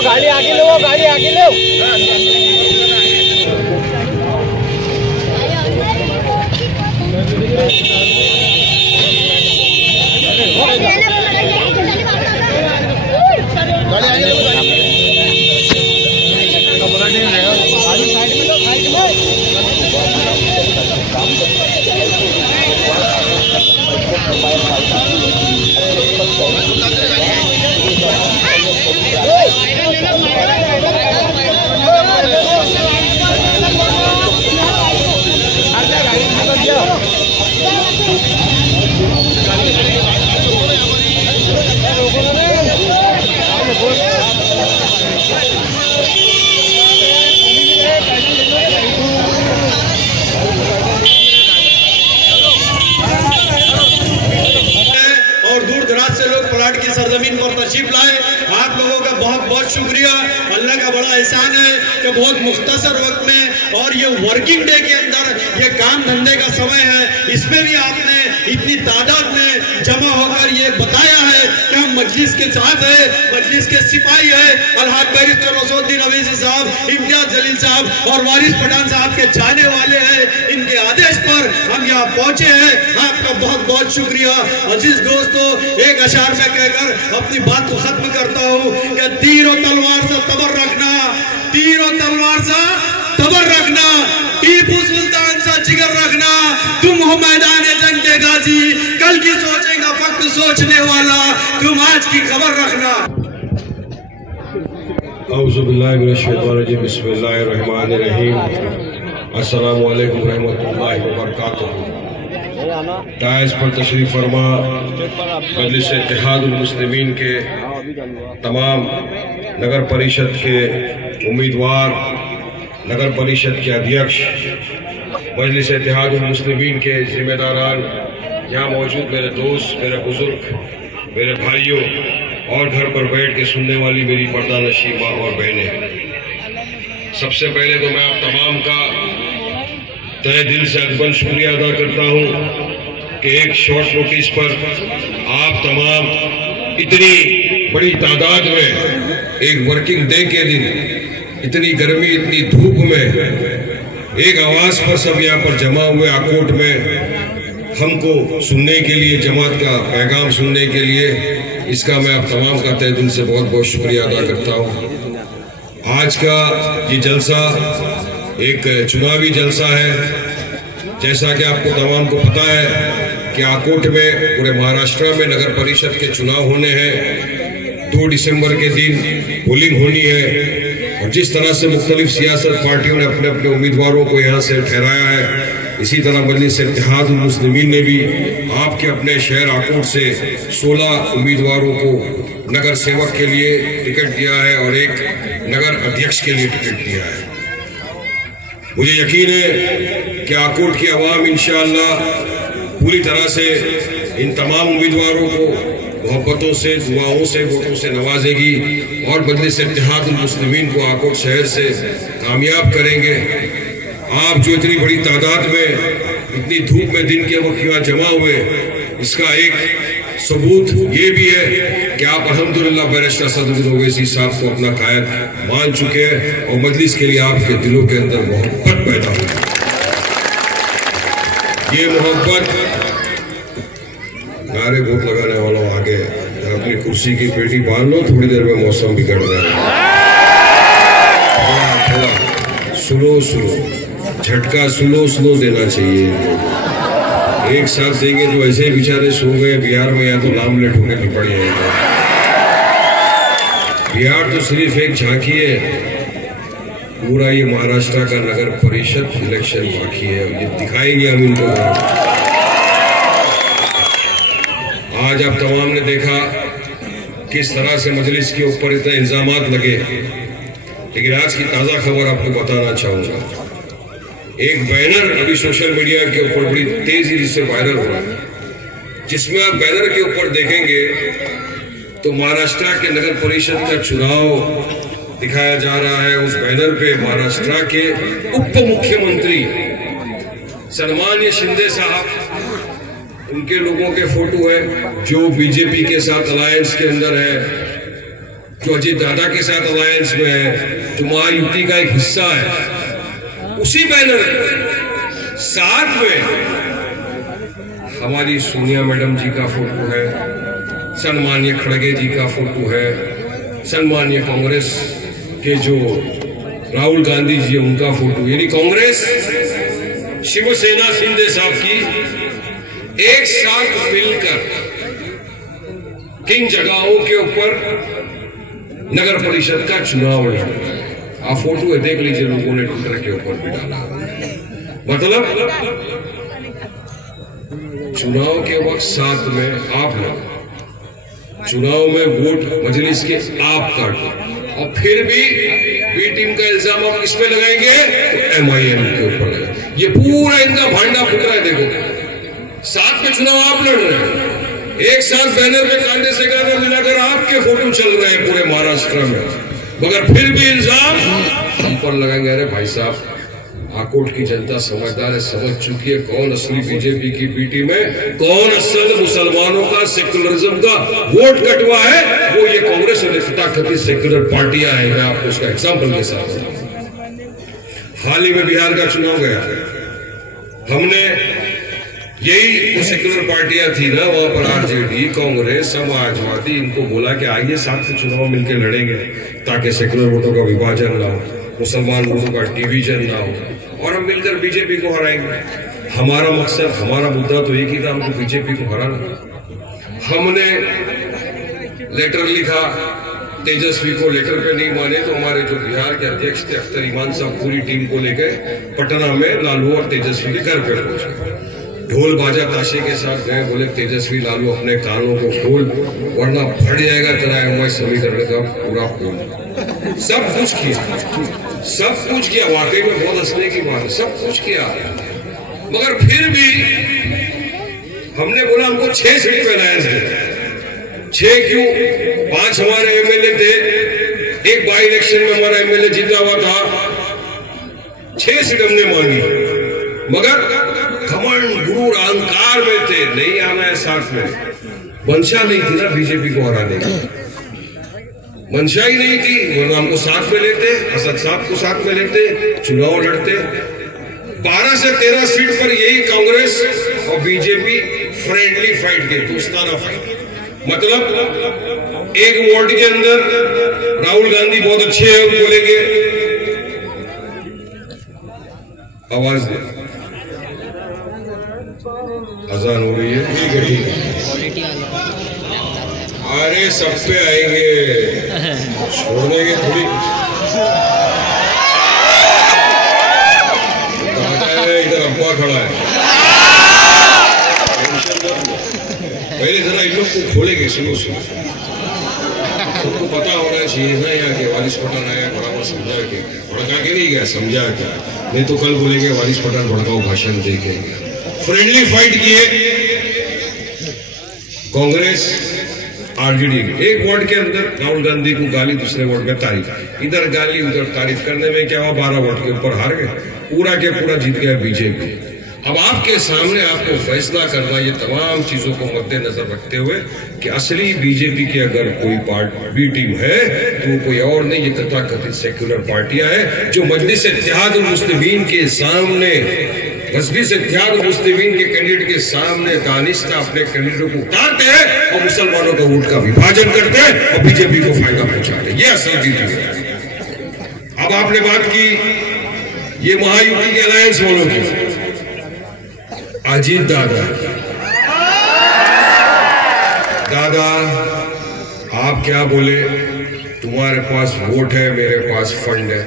गाड़ी आगे लो, गाड़ी आगे लो। सरजमीन पर तशरीफ लाए, आप लोगों का बहुत बहुत शुक्रिया। अल्लाह का बड़ा एहसान है कि बहुत मुख्तसर वक्त में और ये वर्किंग डे के अंदर ये काम धंधे का समय है, इसमें भी आपने इतनी तादाद में जमा होकर ये बताया है कि हम मजलिस के साथ है, मजलिस के सिपाही है। अलहाज बैरिस्टर नसरुद्दीन अवैसी साहब, इम्तियाज जलील साहब और वारिस पठान साहब के जाने वाले हैं, इनके आदेश पर हम यहाँ पहुंचे हैं। आपका बहुत बहुत शुक्रिया। अजीज दोस्तों, एक अशार में कहकर अपनी बात को खत्म करता हूँ कि तीर और तलवार से तबर रखना, तीर और तलवार से तबर रखना, टीपू सुल्तान सा जिगर रखना। तुम हो मैदान जंग के गाजी, कल की सोचेगा वक्त सोचने वाला, तुम आज की खबर रखना। औज़ु बिल्लाहि मिनश शैतानिर रजीम, बिस्मिल्लाहिर रहमानिर रहीम। अस्सलामु अलैकुम रहमतुल्लाहि व बरकातुहू। दाइस पर तशरीफ फरमा मजलिस इत्तेहादुल मुस्लिमीन के तमाम नगर परिषद के उम्मीदवार, नगर परिषद के अध्यक्ष, मजलिस इत्तेहादुल मुस्लिमीन के जिम्मेदारान, यहाँ मौजूद मेरे दोस्त, मेरे बुजुर्ग, मेरे भाइयों और घर पर बैठ के सुनने वाली मेरी पर्दा नशीं माँ और बहनें, सबसे पहले तो मैं आप तमाम का तहे दिल से अकबल शुक्रिया अदा करता हूँ कि एक शॉर्ट नोटिस पर आप तमाम इतनी बड़ी तादाद में एक वर्किंग डे के दिन, इतनी गर्मी, इतनी धूप में एक आवाज पर सब यहाँ पर जमा हुए आकोट में हमको सुनने के लिए, जमात का पैगाम सुनने के लिए, इसका मैं आप तमाम का तहे दिल से बहुत बहुत शुक्रिया अदा करता हूँ। आज का ये जलसा एक चुनावी जलसा है। जैसा कि आपको तमाम को पता है कि आकोट में पूरे महाराष्ट्र में नगर परिषद के चुनाव होने हैं। 2 दिसंबर के दिन पोलिंग होनी है और जिस तरह से मुख्तलिफ सियासत पार्टियों ने अपने अपने उम्मीदवारों को यहाँ से ठहराया है, इसी तरह मजलिस इत्तेहादुल मुस्लिमीन ने भी आपके अपने शहर आकोट से 16 उम्मीदवारों को नगर सेवक के लिए टिकट दिया है और एक नगर अध्यक्ष के लिए टिकट दिया है। मुझे यकीन है कि आकोट की आवाम इंशाअल्लाह पूरी तरह से इन तमाम उम्मीदवारों को मोहब्बतों से, दुआओं से, वोटों से नवाजेगी और मजलिस इत्तेहादुल मुस्लिमीन को आकोट शहर से कामयाब करेंगे। आप जो इतनी बड़ी तादाद में इतनी धूप में दिन के वक्त यहाँ जमा हुए, इसका एक सबूत ये भी है कि आप अल्हम्दुलिल्लाह बैरिस्टर सदरुद्दीन ओवैसी साहब को अपना कायद मान चुके हैं और मजलिस के लिए आपके दिलों के अंदर मोहब्बत पैदा हुई। ये मोहब्बत, नारे बहुत लगाने वालों आगे अपनी कुर्सी की पेटी बांध लो, थोड़ी देर में मौसम बिगड़ जाएगा। थोड़ा स्लो झटका स्लो देना चाहिए। एक साथ देंगे तो ऐसे बेचारे सो गए बिहार में, या तो लामलेट होने की पड़ी है। बिहार तो सिर्फ एक झांकी है, पूरा ये महाराष्ट्र का नगर परिषद इलेक्शन बाकी है। ये दिखाएंगे हम इनको। आज आप तमाम ने देखा किस तरह से मजलिस के ऊपर इतने इल्जामात लगे, लेकिन आज की ताज़ा खबर आपको बताना चाहूँगा। एक बैनर अभी सोशल मीडिया के ऊपर बड़ी तेजी से वायरल हो रहा है, जिसमें आप बैनर के ऊपर देखेंगे तो महाराष्ट्र के नगर परिषद का चुनाव दिखाया जा रहा है। उस बैनर पे महाराष्ट्र के उप मुख्यमंत्री सन्मान्य शिंदे साहब, उनके लोगों के फोटो है जो बीजेपी के साथ अलायंस के अंदर है, जो अजीत दादा के साथ अलायंस में है, जो महायुति का एक हिस्सा है। उसी बैनर साथ में हमारी सोनिया मैडम जी का फोटो है, सन्मान्य खड़गे जी का फोटो है, सन्मान्य कांग्रेस के जो राहुल गांधी जी है उनका फोटो, यानी कांग्रेस शिवसेना शिंदे साहब की एक साथ मिलकर किन जगहों के ऊपर नगर परिषद का चुनाव लड़ा। आप फोटो है देख लीजिए, लोगों ने ट्विटर के ऊपर भी डाला। मतलब चुनाव के वक्त साथ में आप लोग चुनाव में वोट मजलिस के आप काटो, और फिर भी बी टीम का इल्जाम आप किस पे लगाएंगे? तो MIM के ऊपर लगाएंगे। ये पूरा इनका भांडा फूट रहा है। देखो, साथ में चुनाव आप लड़ रहे हैं, एक साथ बैनर पे कांटे से कांटा मिलाकर आपके फोटो चल रहे हैं पूरे महाराष्ट्र में, मगर फिर भी इल्जाम हम पर लगाएंगे। अरे भाई साहब, आकोट की जनता समझदार है, समझ चुकी है कौन असली बीजेपी की बीटी में, कौन असल मुसलमानों का सेकुलरिज्म का वोट कटवा है, वो ये कांग्रेस और तथाकथित सेकुलर पार्टियां हैं। मैं आपको उसका एग्जाम्पल के साथ, हाल ही में बिहार का चुनाव गया, हमने यही जो सेकुलर पार्टियां थी ना, वहां पर आरजेडी, कांग्रेस, समाजवादी, इनको बोला कि आइए साथ से चुनाव मिलकर लड़ेंगे ताकि सेकुलर वोटों का विभाजन ना हो, मुसलमान वोटों का डिवीजन ना हो, और हम मिलकर बीजेपी को हराएंगे। हमारा मकसद, हमारा मुद्दा तो एक ही था, हमको बीजेपी को हराना। हमने लेटर लिखा, तेजस्वी को लेटर पे नहीं माने तो हमारे जो बिहार के अध्यक्ष थे अख्तर ईमान साहब पूरी टीम को लेकर पटना में लालू और तेजस्वी के घर पे पहुंचे, ढोल बाजा ताशे के साथ गए, बोले तेजस्वी लालू अपने कानों को खोल वरना फट जाएगा तेरा MI समीकरण का पूरा खोल। सब कुछ किया, सब कुछ किया, वाकई में बहुत हंसने की बात है, सब कुछ किया, मगर फिर भी हमने बोला हमको 6 सीट पे अलायंस देते। 6 क्यों? 5 हमारे MLA थे, एक बाई इलेक्शन में हमारा MLA जीता हुआ था, 6 सीट हमने मांगी, मगर घमंड गुरूर अहंकार में थे, नहीं आना है साथ में। मंशा नहीं थी ना बीजेपी को हराने की, मंशा ही नहीं थी, वरना हमको साथ में लेते, असद साहब को साथ में लेते, चुनाव लड़ते। 12 से 13 सीट पर यही कांग्रेस और बीजेपी फ्रेंडली फाइट के, दोस्ताना फाइट। मतलब एक वार्ड के अंदर राहुल गांधी बहुत अच्छे हैं, उनको लेके आवाज दे, अजान हो रही है, ठीक है ठीक है, अरे सब पे आएंगे, छोड़ने के थोड़ी, इधर अब्बा खड़ा है, पहले जरा इन लोग को खोलेंगे, सुनो सुनो, सबको पता होना चाहिए ना, यहाँ के वारिस पठान आया बराबर समझा के, भड़का के नहीं गया, समझा के, नहीं तो कल बोलेंगे वारिस पठान भड़काऊ भाषण दे के। फ्रेंडली फाइट किए कांग्रेस आरजेडी, एक वार्ड के अंदर राहुल गांधी को गाली, दूसरे वार्ड में तारीफ, इधर गाली उधर तारीफ करने में क्या हुआ, 12 वार्ड के ऊपर हार गए, पूरा के पूरा जीत गया बीजेपी। अब आपके सामने आपको फैसला करना, ये तमाम चीजों को मद्देनजर रखते हुए कि असली बीजेपी की अगर कोई बी टीम है तो वो कोई और नहीं, ये तथाकथित सेक्युलर पार्टियां हैं जो मजलिस इत्तेहादुल मुस्लिमीन के सामने, मजलिस इत्तेहादुल मुस्लिमीन के कैंडिडेट के सामने दानिस्ता अपने कैंडिडेटों को उतारते हैं और मुसलमानों का वोट का विभाजन करते हैं और बीजेपी को फायदा पहुंचाते हैं। ये असल बीजेपी है। अब आपने बात की ये महायुति के अलायंस वालों की, अजीत दादा, दादा आप क्या बोले, तुम्हारे पास वोट है, मेरे पास फंड है।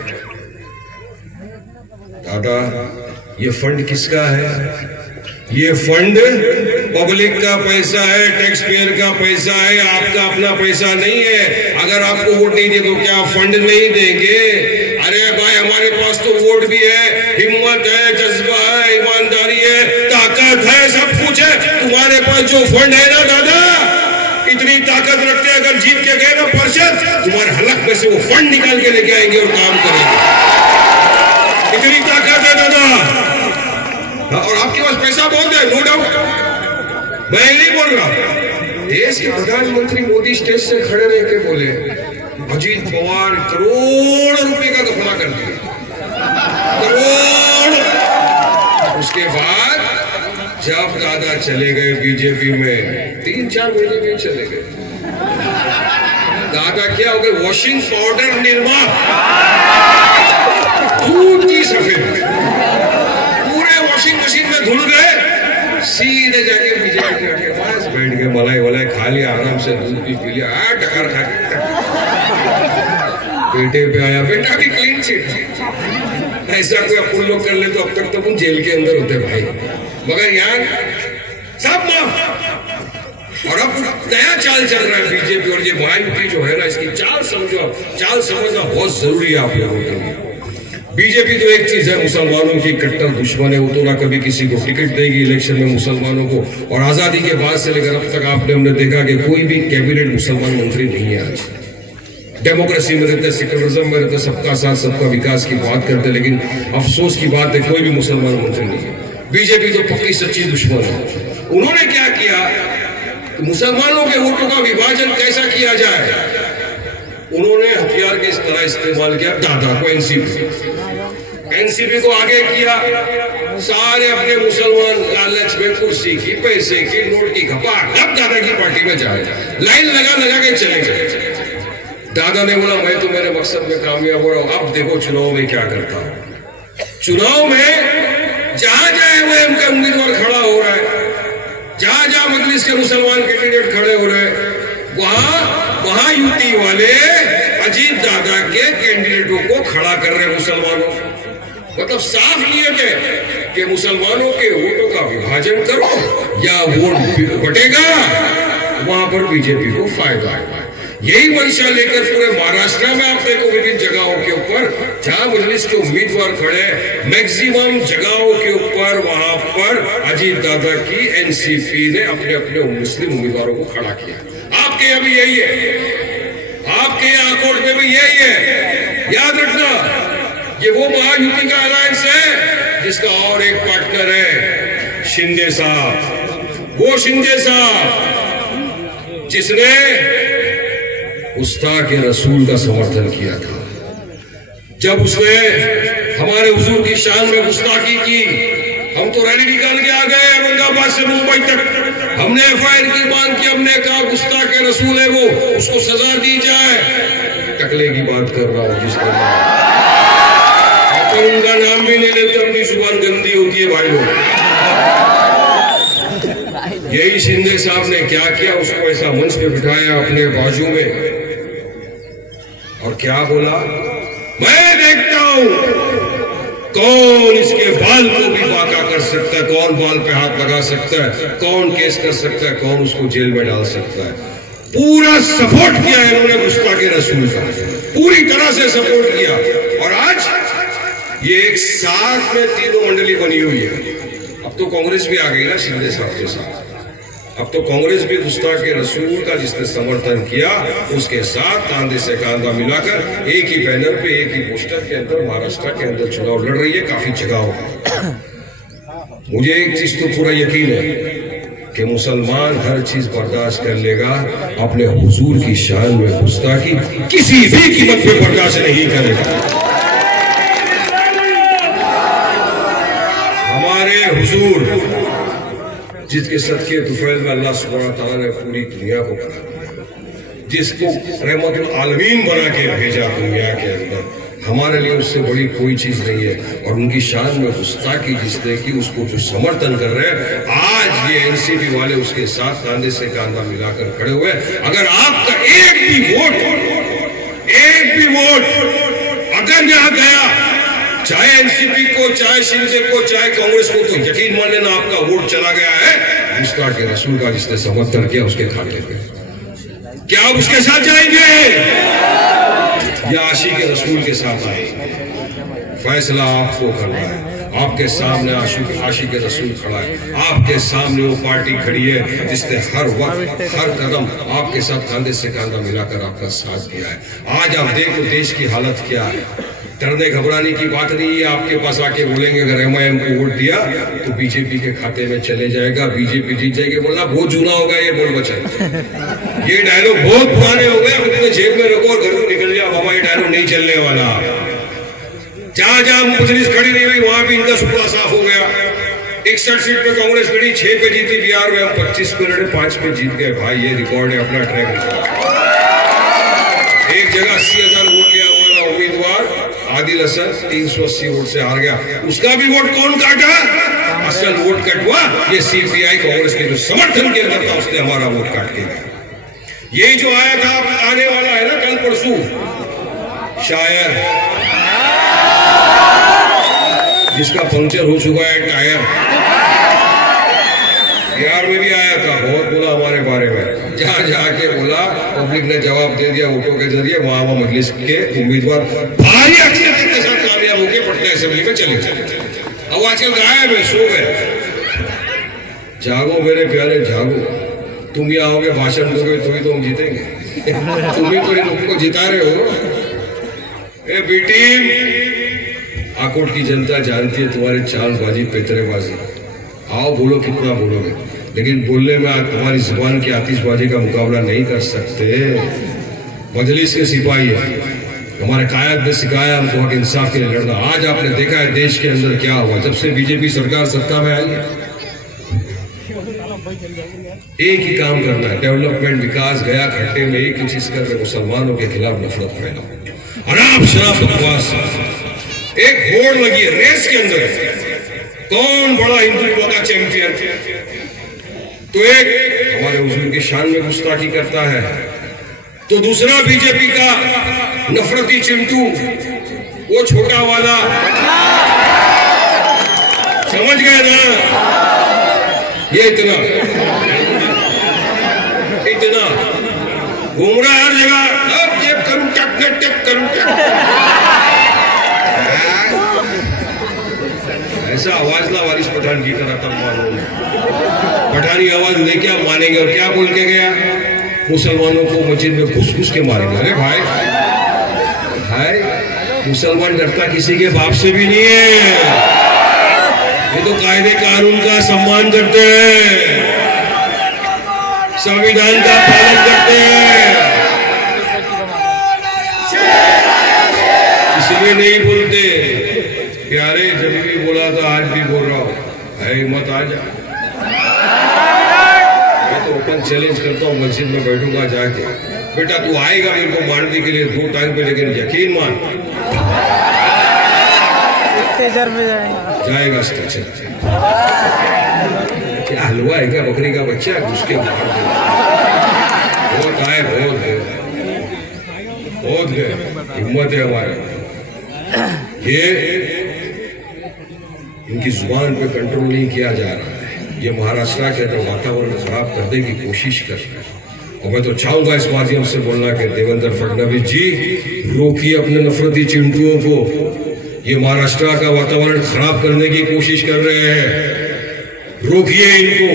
दादा ये फंड किसका है? ये फंड पब्लिक का पैसा है, टैक्स पेयर का पैसा है, आपका अपना पैसा नहीं है। अगर आपको वोट नहीं दिए तो क्या फंड नहीं देंगे? अरे भाई हमारे पास तो वोट भी है, हिम्मत है, जज्बा है, ईमानदारी है, ताकत है, सब कुछ है। तुम्हारे पास जो फंड है ना दादा, इतनी ताकत रखते हैं, अगर जीत के गए ना परिषद, तुम्हारे हलक में से वो फंड निकाल के लेके आएंगे और काम करेंगे। इतनी ताकत है दादा। और आपके पास पैसा बहुत है, नो डाउट, मैं नहीं बोल रहा। देश के प्रधानमंत्री मोदी स्टेज से खड़े रह के बोले अजीत पवार करोड़ रुपए का घपला कर दिया, करोड़। उसके बाद जब दादा चले गए बीजेपी में, 3-4 महीने में चले गए, दादा क्या हो गए, वॉशिंग पाउडर निर्मा, दूध की सफेद, पूरे वॉशिंग मशीन में धुल गए, सीधे जाके बीजेपी के पास बैठ गए, मलाई वलाई खा लिया, आराम से दूध भी पी लिया, टकर खा के पेटे पे आया, बेटा भी क्लीन चिट। ऐसा कोई अपन लोग कर ले तो अब तक तो हम जेल के अंदर होते भाई, मगर यहाँ सब माफ। और अब नया चाल चल रहा है बीजेपी, और ये महायुति जो है ना, इसकी चाल समझना बहुत जरूरी है आप लोगों के लिए। बीजेपी तो एक चीज है, मुसलमानों की कट्टर दुश्मन है, वो तो ना कभी किसी को टिकट देगी इलेक्शन में मुसलमानों को। और आजादी के बाद से लेकर अब तक हमने देखा कि कोई भी कैबिनेट मुसलमान मंत्री नहीं है। आज डेमोक्रेसी में रहते, सेक्युलरिज्म में रहते, सबका साथ सबका विकास की बात करते, लेकिन अफसोस की बात है कोई भी मुसलमान मंत्री नहीं है। बीजेपी तो पक्की सच्ची दुश्मन है। उन्होंने क्या किया, मुसलमानों के वोटों का विभाजन कैसा किया जाए, उन्होंने हथियार के इस तरह इस्तेमाल किया, दादा को एनसीपी को आगे किया। सारे अपने मुसलमान लालच में कुर्सी की, पैसे की, नोट की खपाट अब दादा की पार्टी में जाए, लाइन लगा के चले गए। दादा ने बोला मैं तो मेरे मकसद में कामयाब हो रहा हूं, अब देखो चुनाव में क्या करता हूं। चुनाव में जहां वो उनका उम्मीदवार खड़ा हो रहा है, जहां मजलिस के मुसलमान कैंडिडेट खड़े हो रहे हैं, वहां यूपी वाले अजीत दादा के कैंडिडेटों को खड़ा कर रहे मुसलमानों। मतलब साफ नियत है कि मुसलमानों के वोटों का विभाजन करो या वोट बटेगा, वहां पर बीजेपी को फायदा है। यही मंशा लेकर पूरे महाराष्ट्र में आप देखो विभिन्न जगहों के ऊपर जहां मजलिस के उम्मीदवार खड़े, मैक्सिमम जगहों के ऊपर वहां पर अजीत दादा की एनसीपी ने अपने अपने मुस्लिम उम्मीदवारों को खड़ा किया। आपके यहाँ भी यही है, आपके यहाँ कोर्ट में भी यही है। याद रखना, ये वो महायुति का अलायंस है जिसका और एक पार्टनर है शिंदे साहब। वो शिंदे साहब जिसने गुस्ताख रसूल का समर्थन किया था। जब उसने हमारे हुजूर की शान में गुस्ताखी की, हम तो रैली निकाल के आ गए औरंगाबाद से मुंबई तक, हमने एफआईआर की मांग की, हमने कहा गुस्ताख रसूल है वो, उसको सजा दी जाए। टकले की बात कर रहा हूं, जिसका उनका नाम भी नहीं लेते, अपनी जुबान गंदी होती है भाई लोग। यही शिंदे साहब ने क्या किया, उसको ऐसा मंच पे बिठाया अपने बाजू में और क्या बोला, मैं देखता हूं कौन इसके बाल को भी बाका कर सकता है, कौन बाल पे हाथ लगा सकता है, कौन केस कर सकता है, कौन उसको जेल में डाल सकता है। पूरा सपोर्ट किया इन्होंने गुस्ताख रसूल का, पूरी तरह से सपोर्ट किया। और आज ये एक साथ में तीनों मंडली बनी हुई है। अब तो कांग्रेस भी आ गई ना शिंदे साहब के साथ, अब तो कांग्रेस भी गुस्ताख रसूल का जिसने समर्थन किया उसके साथ कांधे से कांधा मिलाकर एक ही बैनर पे, एक ही पोस्टर के अंदर महाराष्ट्र के अंदर चुनाव लड़ रही है काफी जगहों पर। मुझे एक चीज तो पूरा यकीन है कि मुसलमान हर चीज बर्दाश्त कर लेगा, अपने हुजूर की शान में गुस्ताखी किसी भी कीमत पे बर्दाश्त नहीं करेगा। हमारे हुजूर जिसके सदके तुफैल में अल्लाह सुब्हानहू तआला ने पूरी दुनिया को बना दिया, जिसको रहमतुल आलमीन बना के भेजा दुनिया के अंदर, हमारे लिए उससे बड़ी कोई चीज नहीं है। और उनकी शान में गुस्ताखी जिसने की, उसको जो समर्थन कर रहे हैं, आज ये एनसीपी वाले उसके साथ कांधे से कांधा मिलाकर खड़े हुए। अगर आपका एक भी वोट अगर यहाँ गया, चाहे एनसीपी को, चाहे शिंदे को, चाहे कांग्रेस को, तो यकीन मान लेना आपका वोट चला गया है गुस्ताख रसूल का जिसने समर्थन किया उसके खाते पे। क्या आप उसके साथ जाएंगे या आशिक रसूल के साथ आएंगे? फैसला आपको करना है। आपके सामने आशिक रसूल खड़ा है, आपके सामने वो पार्टी खड़ी है जिसने हर वक्त हर कदम आपके साथ कंधे से कंधा मिलाकर आपका साथ दिया है। आज आप देखो देश की हालत क्या है। डरने घबराने की बात नहीं है। आपके पास आके बोलेंगे अगर MIM को वोट दिया तो बीजेपी के खाते में चले जाएगा, बीजेपी जीत जाएगी, बोलना बहुत जूना हो गया ये बोल बचन। ये डायलॉग बहुत पुराने हो गए, अपने जेब में रखो और घर को निकल जाओ, बाबा ये डायलॉग नहीं चलने वाला। जहां जहां मजलिस खड़ी नहीं हुई वहां भी इनका सुपड़ा साफ हो गया। 61 सीट पे कांग्रेस लड़ी, 6 पे जीती बिहार में, हम 25 पे लड़े, 5 पे जीत गए। भाई ये रिकॉर्ड है, अपना ट्रैक रिकॉर्ड। एक जगह 80,000 वोट लिया हमारा उम्मीदवार आदिल हसन 380 वोट से हार गया। उसका भी वोट कौन काटा? असल वोट कटवा ये CPI कांग्रेस के जो समर्थन के अंदर था उसने हमारा वोट काट के गया। ये जो आया था आने वाला है ना कल परसों, शायर जिसका पंक्चर हो चुका है टायर, बिहार में भी आया था, बहुत बोला हमारे बारे में, जहां जाके बोला पब्लिक ने जवाब दे दिया वोटों के जरिए। वहां मजलिस के उम्मीदवार भारी अक्सरियत के साथ कामयाब होकर पटना असेंबली में चले गए। अब आजकल गायब है, सो गए। जागो मेरे प्यारे जागो, तुम ही आओगे भाषण दोगे तो ही तो हम जीतेंगे। तुम ही तो इन लोगों को जिता रहे हो। ए बेटी, आकोट की जनता जानती है तुम्हारी चालबाजी पेतरेबाजी। आओ बोलो कितना बोलोगे, लेकिन बोलने में तुम्हारी जुबान की आतिशबाजी का मुकाबला नहीं कर सकते। मजलिस के सिपाही है, हमारे कायद ने सिखाया हमको हक इंसाफ के लिए लड़ना। आज आपने देखा है देश के अंदर क्या हुआ जब से बीजेपी सरकार सत्ता में आई है। एक ही काम करना है, डेवलपमेंट, विकास। गया खट्टे में एक ही चीज कर रहे, मुसलमानों के खिलाफ नफरत फैलाओ, अनाप शराब बकवास। एक होड़ लगी है रेस के अंदर, कौन बड़ा हिंदुत्व का चैंपियन। तो एक हमारे हुजूर की शान में गुस्ताखी करता है, तो दूसरा बीजेपी का नफरती चिंटू, वो छोटा वाला, समझ गए ना? ये इतना घूम रहा है हर जगह, अब ये करूं टक करूं ऐसा आवाज ना वारिस पठान की तरह तब मालूम। पठानी आवाज लेके आप मानेंगे। और क्या बोल के गया? मुसलमानों को मस्जिद में घुस घुस के मारेंगे। अरे भाई मुसलमान डरता किसी के बाप से भी नहीं है। ये तो कायदे कानून का सम्मान करते हैं, संविधान का पालन करते हैं, इसलिए नहीं बोलते। प्यारे जब भी बोला था, आज भी बोल रहा हूँ, है हिम्मत आ जा। मैं तो ओपन चैलेंज करता हूँ, मस्जिद में बैठूंगा जाके, बेटा तू आएगा मेरे को मारने के लिए 2 टाइम पे, लेकिन यकीन मान जाएगा स्ट्रक्चर। क्या हलवा है क्या बकरी का बच्चा? उसके बहुत आए, बहुत गए। हिम्मत है हमारे। ये इनकी जुबान पे कंट्रोल नहीं किया जा रहा है। ये महाराष्ट्र के अंदर वातावरण खराब करने की कोशिश कर रहे हैं। और मैं तो चाहूंगा इस माध्यम से बोलना कि देवेंद्र फडणवीस जी, रोकिए अपने नफरती चिंटुओं को। ये महाराष्ट्र का वातावरण खराब करने की कोशिश कर रहे हैं, रोकिए इनको।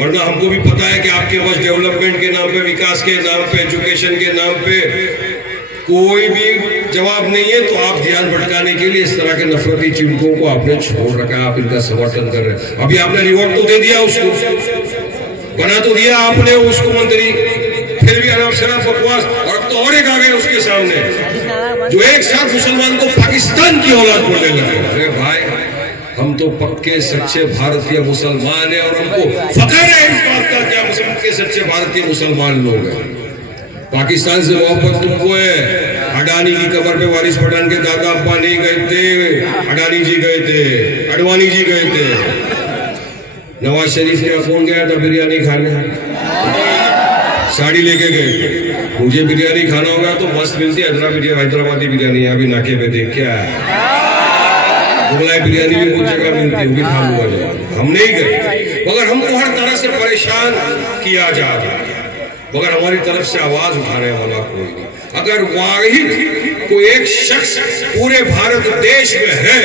वरना हमको भी पता है कि आपके पास डेवलपमेंट के नाम पे, विकास के नाम पे, एजुकेशन के नाम पे कोई भी जवाब नहीं है। तो आप ध्यान भटकाने के लिए इस तरह के नफरती चिंटुओं को आपने छोड़ रखा है, आप इनका समर्थन कर रहे हैं। अभी आपने रिवॉर्ड तो दे दिया, उसको बना तो दिया आपने उसको मंत्री, फिर भी अनाप शराब बकवास। और अब तो और एक आ गए उसके सामने जो एक साथ मुसलमान को पाकिस्तान की औलाद बोलने लगे। अरे भाई, हम तो पक्के सच्चे भारतीय मुसलमान हैं और हमको फख्र है इस बात का कि हम पक्के सच्चे भारतीय मुसलमान लोग हैं। पाकिस्तान से मोहब्बत तुमको है। अडानी की कब्र पे वारिस पठान के दादा अब्बा नहीं गए थे, अडानी जी गए थे, अडवाणी जी गए थे। नवाज शरीफ ने कौन गया था बिरयानी खाने? साड़ी लेके गए। मुझे बिरयानी खाना होगा तो मस्त मिलती है हैदराबादी बिरयानी, अभी नाके पे देख के आया। मुगलाई बिरयानी भी कुछ जगह मिलती है, भी खा लूंगा। हम नहीं गए, मगर हमको हर तरह से परेशान किया जा रहा है। मगर हमारी तरफ से आवाज उठाने वाला कोई नहीं। अगर वाहिद कोई एक शख्स पूरे भारत देश में है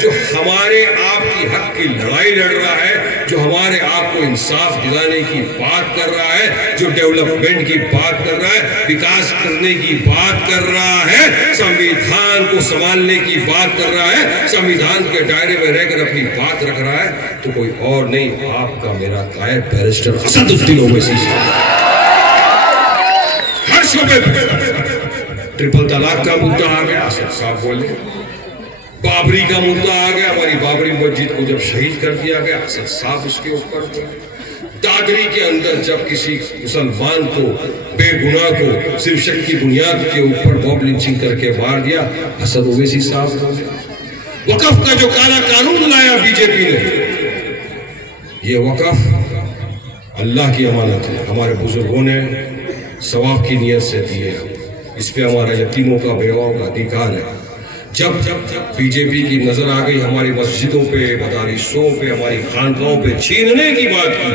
जो हमारे आप की हक की लड़ाई लड़ रहा है, जो हमारे आप को इंसाफ दिलाने की बात कर रहा है, जो डेवलपमेंट की बात कर रहा है, विकास करने की बात कर रहा है, संविधान को संभालने की बात कर रहा है, संविधान के दायरे में रहकर अपनी बात रख रहा है, तो कोई और नहीं, आपका मेरा कायद बैरिस्टर असदुद्दीन ओवैसी। हर शोबे ट्रिपल तलाक का मुद्दा आ गया, असद साहब बोले, बाबरी का मुद्दा आ गया, हमारी बाबरी मस्जिद को जब शहीद कर दिया गया, असद साहब उसके ऊपर, दादरी के अंदर जब किसी मुसलमान को बेगुनाह को सिर्फ शक की बुनियाद के ऊपर बॉब लिंचिंग करके मार दिया, असद ओवैसी साहब। वकफ का जो काला कानून लाया बीजेपी ने, ये वकफ अल्लाह की अमानत है, हमारे बुजुर्गों ने सवाब की नियत से दिए, इस पे हमारा यतीमों का बेवाओं का अधिकार है। जब बीजेपी की नजर आ गई हमारी मस्जिदों पे, मदारिसों पे, हमारी खानकाहों पे छीनने की बात की,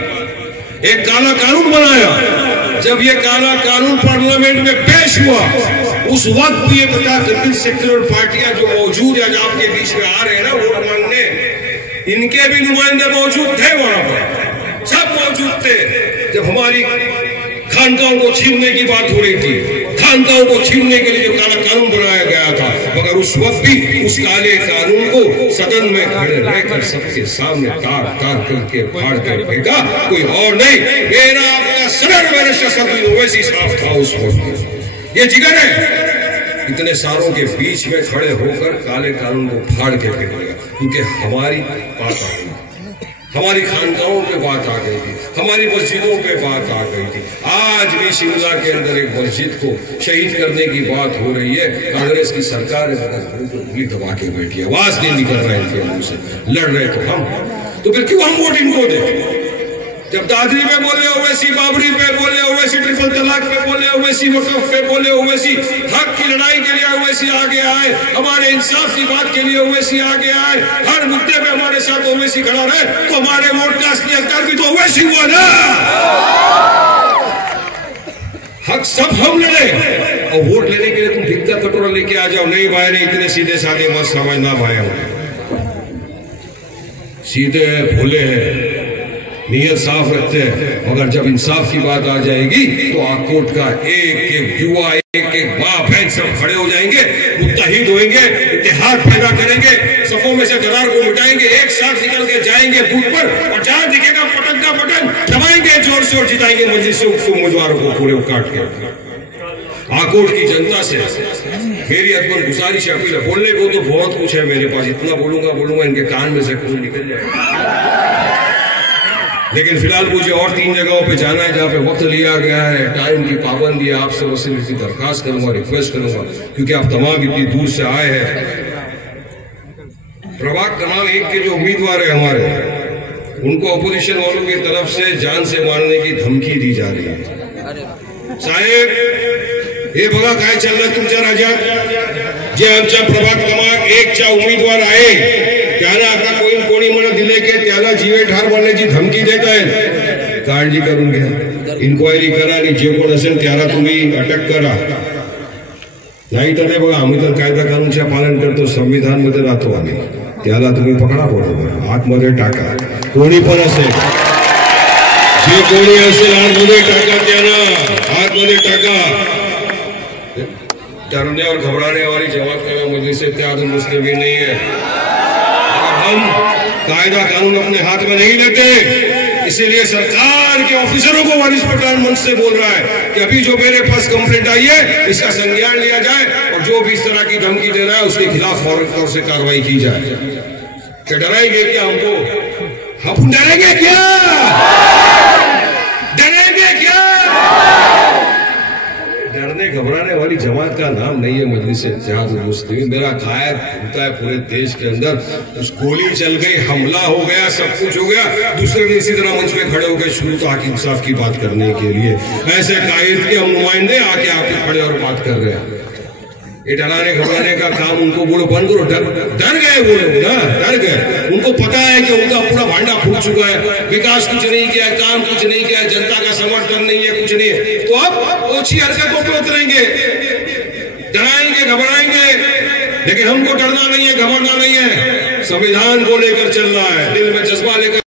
एक काला कानून बनाया। जब ये काला कानून पार्लियामेंट में पेश हुआ, उस वक्त भी ये तथाकथित सेक्युलर पार्टियां जो मौजूद है, आपके बीच में आ रहे हैं ना वोट मांगने, इनके भी नुमाइंदे मौजूद थे, वहां पर सब मौजूद थे। जब हमारी खानकाहों को छीनने की बात हो रही थी, खानकाहों को छीनने के लिए जो काला कानून बनाया गया था, मगर उस वक्त भी उस काले कानून को सदन में खड़े रहकर सबके सामने तार तार करके फाड़ कर फेंका, कोई और नहीं, मेरा आपका सदर बैरिस्टर असदुद्दीन ओवैसी साहब था उस वक्त। ये जिगर है, इतने सारों के बीच में खड़े होकर काले कानून को फाड़ के फेंक दिया, क्योंकि हमारी बात आ गई, हमारी खानकाहों पे बात आ गई थी, हमारी मस्जिदों पे बात आ गई थी। आज भी शिमला के अंदर एक मस्जिद को शहीद करने की बात हो रही है, कांग्रेस की सरकार उंगली दबा के बैठी है, आवाज नहीं निकल रहा है इनके मुंह से, लड़ रहे तो हम, तो फिर क्यों हम वोट इनको दें? जब दादरी पे बोले ओवैसी, बाबरी पे बोले ओवैसी, ट्रिपल तलाक पे बोले ओवैसी, वक़्फ़ पे बोले ओवैसी, हक की लड़ाई के लिए ओवैसी आगे आए, हमारे इंसाफ की बात के लिए ओवैसी आगे आए, हर मुद्दे पे हमारे साथ ओवैसी खड़ा रहे, तो हमारे वोट का असली हकदार भी तो ओवैसी हुआ ना। हक सब हम लड़े, और वोट लेने के लिए तुम भिक्का कटोरा लेके आ जाओ। नहीं भाई नहीं, इतने सीधे साधे मत समझना भाई, सीधे भोले हैं, नीयत साफ रखते हैं, मगर जब इंसाफ की बात आ जाएगी तो आकोट का एक एक युवा, एक एक बाप है, सब खड़े हो जाएंगे, मुत्तहिद होंगे, इत्तेहाद पैदा करेंगे, सफों में से दरार को मिटाएंगे, एक साथ निकल के जाएंगे बूथ पर, और जहां दिखेगा पटक का बटन दबाएंगे, जोर से और जिताएंगे मजलिस से उम्मीदवारों को पूरे काट के। आकोट की जनता से मेरी अदबन गुजारिश अपील है, बोलने को तो बहुत कुछ है मेरे पास, इतना बोलूंगा इनके कान में से कुछ निकल जाएगा, लेकिन फिलहाल मुझे और 3 जगहों पे जाना है जहां पे वक्त लिया गया है, टाइम की पाबंदी है। आपसे बस इसी दरखास्त करूंगा, रिक्वेस्ट करूंगा, क्योंकि आप तमाम इतनी दूर से आए हैं। प्रभाग क्रमांक 1 के जो उम्मीदवार है हमारे, उनको अपोजिशन वालों की तरफ से जान से मारने की धमकी दी जा रही है। साहेब हे बघा काय चाललं तुमच्या राज्यात, जे आमच्या प्रभाग क्रमांक 1च्या उमेदवार आहे त्यांना आता कोणी म्हणत दिले की त्याला जीवे ठार मारण्याची धमकी देत आहेत, काळजी करून घ्या, इन्क्वायरी करा आणि जे कोण असेल त्याला तुम्ही अटक करा, नाही तर ते बघा आम्ही तर कायदा कानूनचे पालन करतो, संविधान मध्ये राहतो आम्ही, त्याला तुम्ही पकडा, बरोबर आतमध्ये टाका, कोणी पण असेल, जे कोणी असेल आतमध्ये टाका, त्यांना आतमध्ये टाका। डरने और घबराने वाली जमात का मजलिस इत्तेहाद मुस्लिम भी नहीं है, हम कायदा कानून अपने हाथ में नहीं लेते, इसीलिए सरकार के ऑफिसरों को वारिस पठान मंच से बोल रहा है कि अभी जो मेरे पास कंप्लेंट आई है इसका संज्ञान लिया जाए, और जो भी इस तरह की धमकी दे रहा है उसके खिलाफ फौरन तौर से कार्रवाई की जाए। क्या डराएंगे क्या हमको? हम डरेंगे क्या? डरेंगे क्या? डरने घबराने वाली जमात का नाम नहीं है मजलिस इत्तेहाद मुस्लिमीन। मेरा कायद होता है पूरे देश के अंदर, उस गोली चल गई, हमला हो गया, सब कुछ हो गया, दूसरे दिन इसी तरह मंच में खड़े हो गए शुरू तो आके इंसाफ की बात करने के लिए, ऐसे कायद के हम नुमाइंदे आके आपके खड़े और बात कर रहे हैं। ये डराने घबराने का काम उनको बोलो बंद करो। डर गए वो लोग ना, डर गए। उनको पता है कि उनका पूरा भांडा फूट चुका है, विकास कुछ नहीं किया, काम कुछ नहीं किया, जनता का समर्थन नहीं है, कुछ नहीं है। तो अब ओछी हरकतों पे उतरेंगे, डराएंगे घबराएंगे, लेकिन हमको डरना नहीं है, घबराना नहीं है। संविधान को लेकर चलना है, दिल में जज्बा लेकर